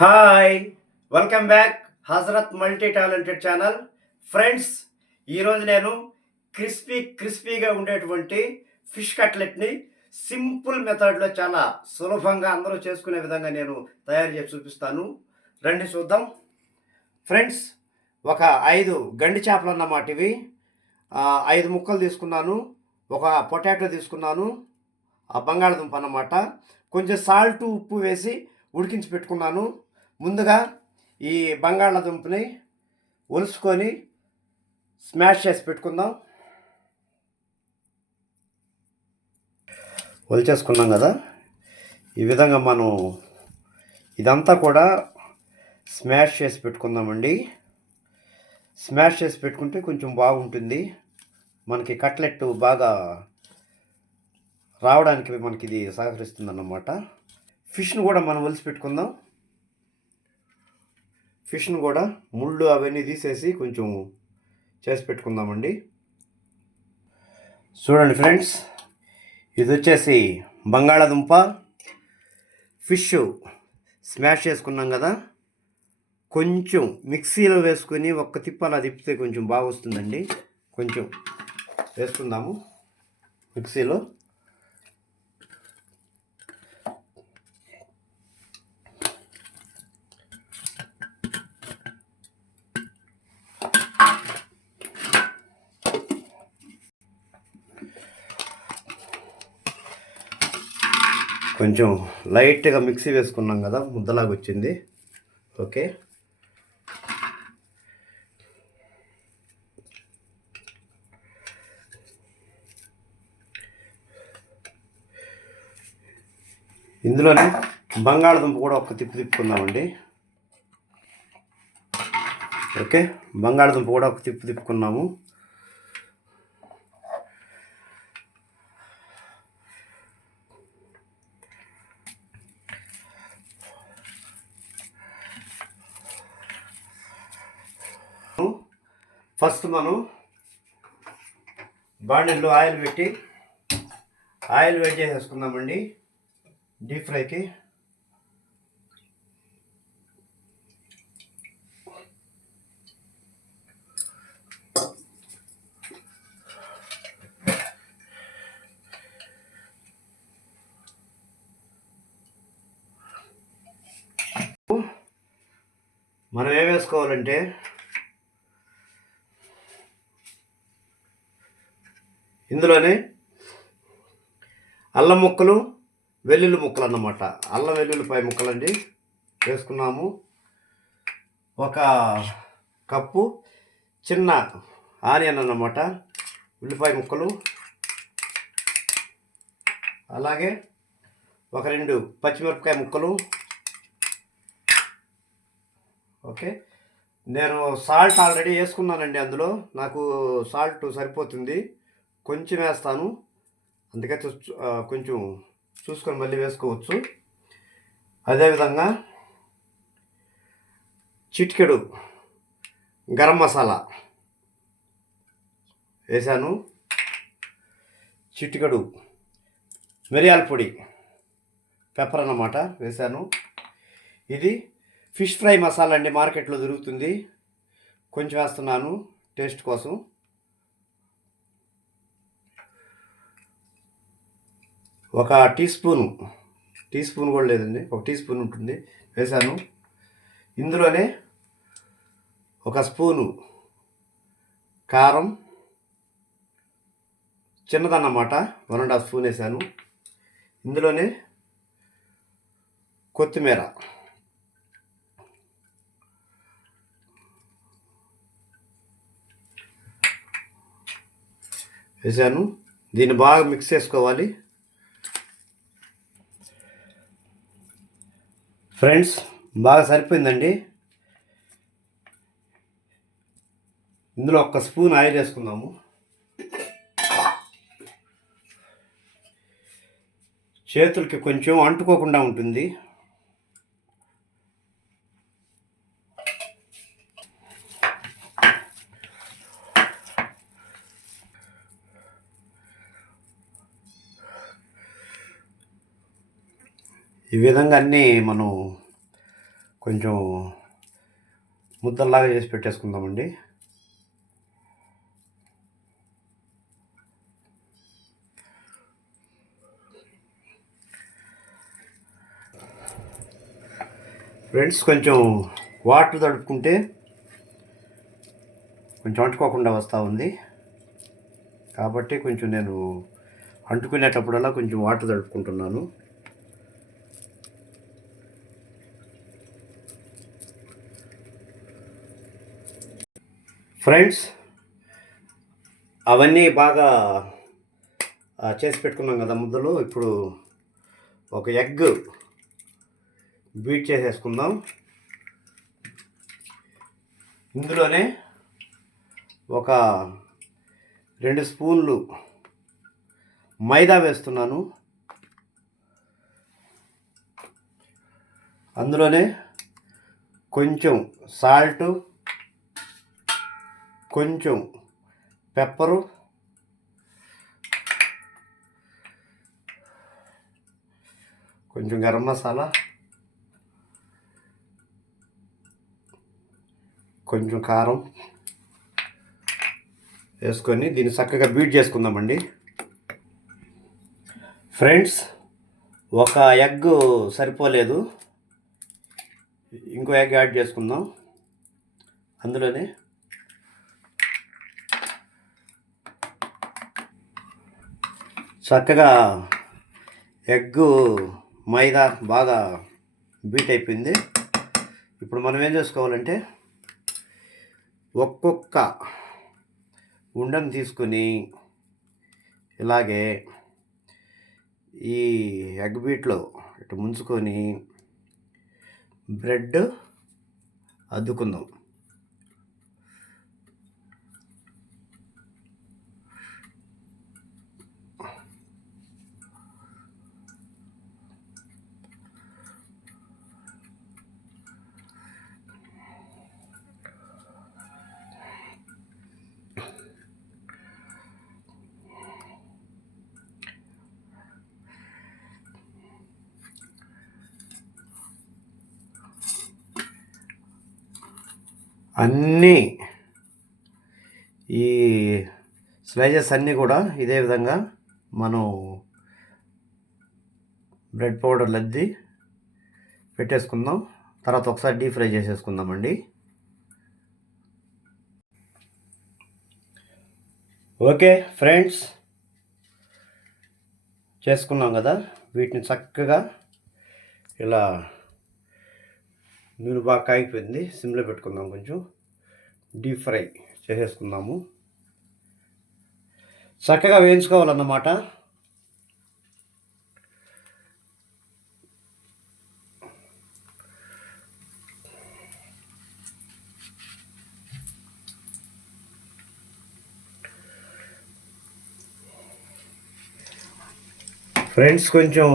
Hi! Welcome back Hazrat multi talented channel. Friends, ఈరోజు నేను క్రిస్పీగా ఉండేటువంటి ఫిష్ కట్లెట్‌ని సింపుల్ మెథడ్‌లో చాలా సులభంగా అందరూ చేసుకునే విధంగా నేను తయారు చేసి చూపిస్తాను. రండి చూద్దాం. ఫ్రెండ్స్, ఒక 5 గండి చేపలన్నమాట ఇవి. 5 ముక్కలు తీసుకున్నాను. ఒక పొటాటో తీసుకున్నాను. బంగాళదుంప అన్నమాట. కొంచెం సాల్టు, ఉప్పు వేసి ఉడికించి పెట్టుకున్నాను. ముందుగా ఈ బంగాళాదుంపని ఒలుసుకొని స్మాష్ చేసి పెట్టుకుందాం. ఒలిచేసుకున్నాం కదా, ఈ విధంగా మనం ఇదంతా కూడా స్మాష్ చేసి పెట్టుకుందామండి. స్మాష్ చేసి పెట్టుకుంటే కొంచెం బాగుంటుంది. మనకి కట్లెట్ బాగా రావడానికి మనకి ఇది సహకరిస్తుంది అన్నమాట. ఫిష్ను కూడా మనం ఒలిసి పెట్టుకుందాం. ఫిష్ను కూడా ముళ్ళు అవన్నీ తీసేసి కొంచెం చేసి పెట్టుకుందామండి. చూడండి ఫ్రెండ్స్, ఇది వచ్చేసి బంగాళాదుంప ఫిష్ స్మాష్ చేసుకున్నాం కదా, కొంచెం మిక్సీలో వేసుకొని ఒక్క తిప్ప అలా తిప్పితే కొంచెం బాగా వస్తుందండి. కొంచెం వేసుకుందాము మిక్సీలో. కొంచెం లైట్గా మిక్సీ వేసుకున్నాం కదా, ముద్దలాగా వచ్చింది. ఓకే, ఇందులోనే బంగాళదుంప కూడా ఒక తిప్పుకుందామండి. ఓకే, బంగాళదుంప కూడా ఒక తిప్పుకున్నాము. ఫస్ట్ మనం బాండిల్లో ఆయిల్ పెట్టి ఆయిల్ వేడి చేసేసుకుందామండి డీప్ ఫ్రైకి. మనం ఏం వేసుకోవాలంటే ఇందులోనే అల్లం ముక్కలు, వెల్లుల్లి ముక్కలు అన్నమాట. అల్లం వెల్లుల్లిపాయ ముక్కలండి వేసుకున్నాము. ఒక కప్పు చిన్న ఆనియన్ అన్నమాట, ఉల్లిపాయ ముక్కలు. అలాగే ఒక 2 పచ్చిమిరపకాయ ముక్కలు. ఓకే, నేను సాల్ట్ ఆల్రెడీ వేసుకున్నానండి అందులో. నాకు సాల్ట్ సరిపోతుంది, కొంచెం వేస్తాను. అందుకే కొంచెం చూసుకొని మళ్ళీ వేసుకోవచ్చు. అదేవిధంగా చిటికెడు గరం మసాలా వేసాను. చిటికెడు మిరియాల పొడి, పెప్పర్ అన్నమాట వేసాను. ఇది ఫిష్ ఫ్రై మసాలా అండి, మార్కెట్లో దొరుకుతుంది. కొంచెం వేస్తున్నాను టేస్ట్ కోసం. ఒక టీ స్పూన్ కూడా లేదండి, ఒక టీ స్పూన్ ఉంటుంది, వేసాను. ఇందులోనే ఒక స్పూను కారం, చిన్నదన్నమాట, 1.5 స్పూన్ వేసాను. ఇందులోనే కొత్తిమీర వేసాను. దీన్ని బాగా మిక్స్ చేసుకోవాలి. ఫ్రెండ్స్, బాగా సరిపోయిందండి. ఇందులో 1 స్పూన్ ఆయిల్ వేసుకుందాము. చేతులకి కొంచెం అంటుకోకుండా ఉంటుంది. ఈ విధంగా అన్నీ మనం కొంచెం ముద్దల్లాగా చేసి పెట్టేసుకుందామండి. ఫ్రెండ్స్, కొంచెం వాటర్ తడుపుకుంటే కొంచెం అంటుకోకుండా వస్తూ ఉంది, కాబట్టి కొంచెం నేను అంటుకునేటప్పుడల్లా కొంచెం వాటర్ తడుపుకుంటున్నాను. ఫ్రెండ్స్, అవన్నీ బాగా చేసి పెట్టుకున్నాం కదా ముద్దలు. ఇప్పుడు ఒక ఎగ్ బీట్ చేసేసుకుందాం. ఇందులోనే ఒక 2 స్పూన్లు మైదా వేస్తున్నాను. అందులోనే కొంచెం సాల్టు, కొంచెం పెప్పరు, కొంచెం గరం మసాలా, కొంచెం కారం వేసుకొని దీన్ని చక్కగా బీట్ చేసుకుందామండి. ఫ్రెండ్స్, ఒక ఎగ్ సరిపోలేదు, ఇంకో ఎగ్ యాడ్ చేసుకుందాం. అందులోనే చక్కగా ఎగ్గు మైదా బాగా బీట్ అయిపోయింది. ఇప్పుడు మనం ఏం చేసుకోవాలంటే ఒక్కొక్క ఉండను తీసుకొని ఇలాగే ఈ ఎగ్ బీట్లో ఇటు ముంచుకొని బ్రెడ్ అద్దుకుందాం. అన్నీ ఈ స్లైసెస్ అన్నీ కూడా ఇదే విధంగా మనం బ్రెడ్ పౌడర్లు అద్ది పెట్టేసుకుందాం. తర్వాత ఒకసారి డీప్ ఫ్రై చేసేసుకుందామండి. ఓకే ఫ్రెండ్స్, చేసుకున్నాం కదా. వీటిని చక్కగా ఇలా నూనె బాగా కాగిపోయింది, సిమ్లో పెట్టుకుందాం. కొంచెం డీప్ ఫ్రై చేసేసుకుందాము. చక్కగా వేయించుకోవాలన్నమాట. ఫ్రెండ్స్, కొంచెం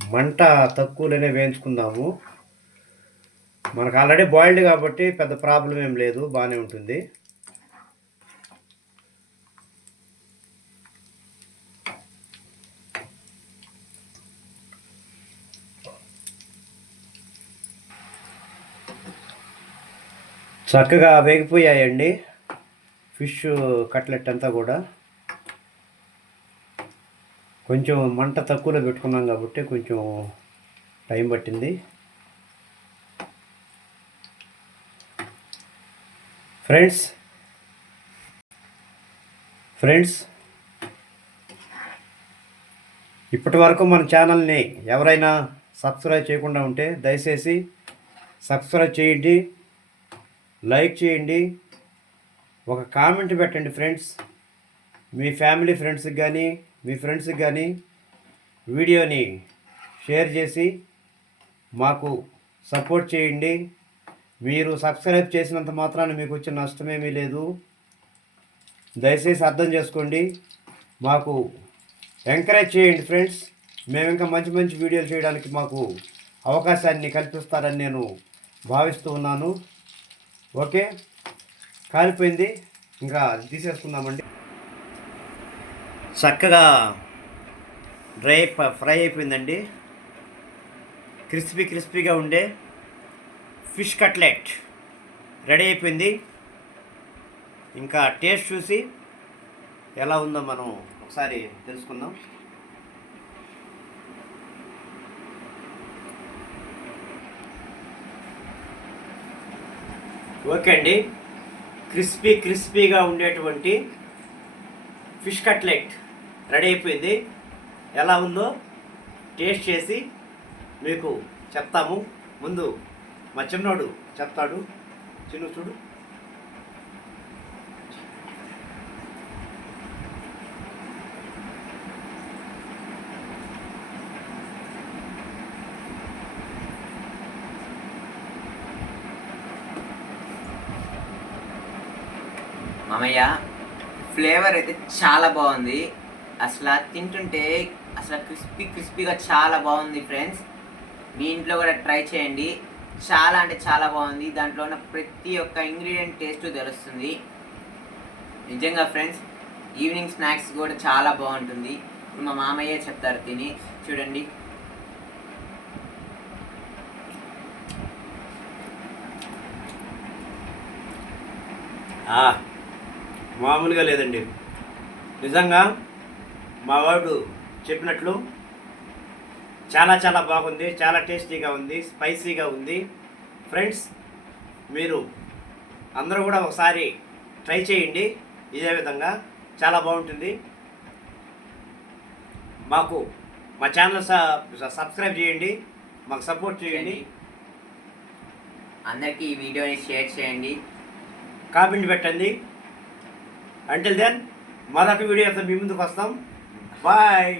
మంట తక్కువలోనే వేయించుకుందాము. మనకు ఆల్రెడీ బాయిల్డ్ కాబట్టి పెద్ద ప్రాబ్లం ఏం లేదు, బాగానే ఉంటుంది. చక్కగా వేగిపోయాయండి ఫిష్ కట్లెట్ అంతా కూడా. కొంచెం మంట తక్కువలో పెట్టుకున్నాం కాబట్టి కొంచెం టైం పట్టింది. ఫ్రెండ్స్, ఇప్పటి వరకు మన ఛానల్ని ఎవరైనా సబ్స్క్రైబ్ చేయకుండా ఉంటే దయచేసి సబ్స్క్రైబ్ చేయండి, లైక్ చేయండి, ఒక కామెంట్ పెట్టండి. ఫ్రెండ్స్, మీ ఫ్యామిలీ ఫ్రెండ్స్కి కానీ మీ ఫ్రెండ్స్కి కానీ వీడియోని షేర్ చేసి మాకు సపోర్ట్ చేయండి. మీరు సబ్స్క్రైబ్ చేసినంత మాత్రాన మీకు వచ్చిన నష్టమేమీ లేదు. దయచేసి అర్థం చేసుకోండి, మాకు ఎంకరేజ్ చేయండి. ఫ్రెండ్స్, మేము ఇంకా మంచి మంచి వీడియోలు చేయడానికి మాకు అవకాశాన్ని కల్పిస్తారని నేను భావిస్తూ ఉన్నాను. ఓకే, కాలిపోయింది, ఇంకా తీసేసుకుందామండి. చక్కగా ఫ్రై అయిపోయిందండి. క్రిస్పీగా ఉండే ఫిష్ కట్లెట్ రెడీ అయిపోయింది. ఇంకా టేస్ట్ చూసి ఎలా ఉందో మనం ఒకసారి తెలుసుకుందాం. ఓకే అండి, క్రిస్పీగా ఉండేటువంటి ఫిష్ కట్లెట్ రెడీ అయిపోయింది. ఎలా ఉందో టేస్ట్ చేసి మీకు చెప్తాము. ముందు మా చిన్నోడు చెప్తాడు. చిన్న చూడు. మామయ్య, ఫ్లేవర్ అయితే చాలా బాగుంది. అసలు తింటుంటే అసలు క్రిస్పీగా చాలా బాగుంది ఫ్రెండ్స్. మీ ఇంట్లో కూడా ట్రై చేయండి. చాలా అంటే చాలా బాగుంది. దాంట్లో ఉన్న ప్రతి ఒక్క ఇంగ్రీడియంట్ టేస్ట్ తెలుస్తుంది. నిజంగా ఫ్రెండ్స్, ఈవినింగ్ స్నాక్స్ కూడా చాలా బాగుంటుంది. ఇప్పుడు మా మామయ్య చెప్తారు తిని చూడండి. మామూలుగా లేదండి, నిజంగా మా వాడు చెప్పినట్లు చాలా బాగుంది. చాలా టేస్టీగా ఉంది, స్పైసీగా ఉంది. ఫ్రెండ్స్, మీరు అందరూ కూడా ఒకసారి ట్రై చేయండి. ఇదే విధంగా చాలా బాగుంటుంది. మాకు మా ఛానల్ సబ్స్క్రైబ్ చేయండి, మాకు సపోర్ట్ చేయండి. అందరికీ ఈ వీడియోని షేర్ చేయండి, కామెంట్ పెట్టండి. అంటిల్ దెన్ మరొక వీడియోతో మీ ముందుకు వస్తాం. బాయ్.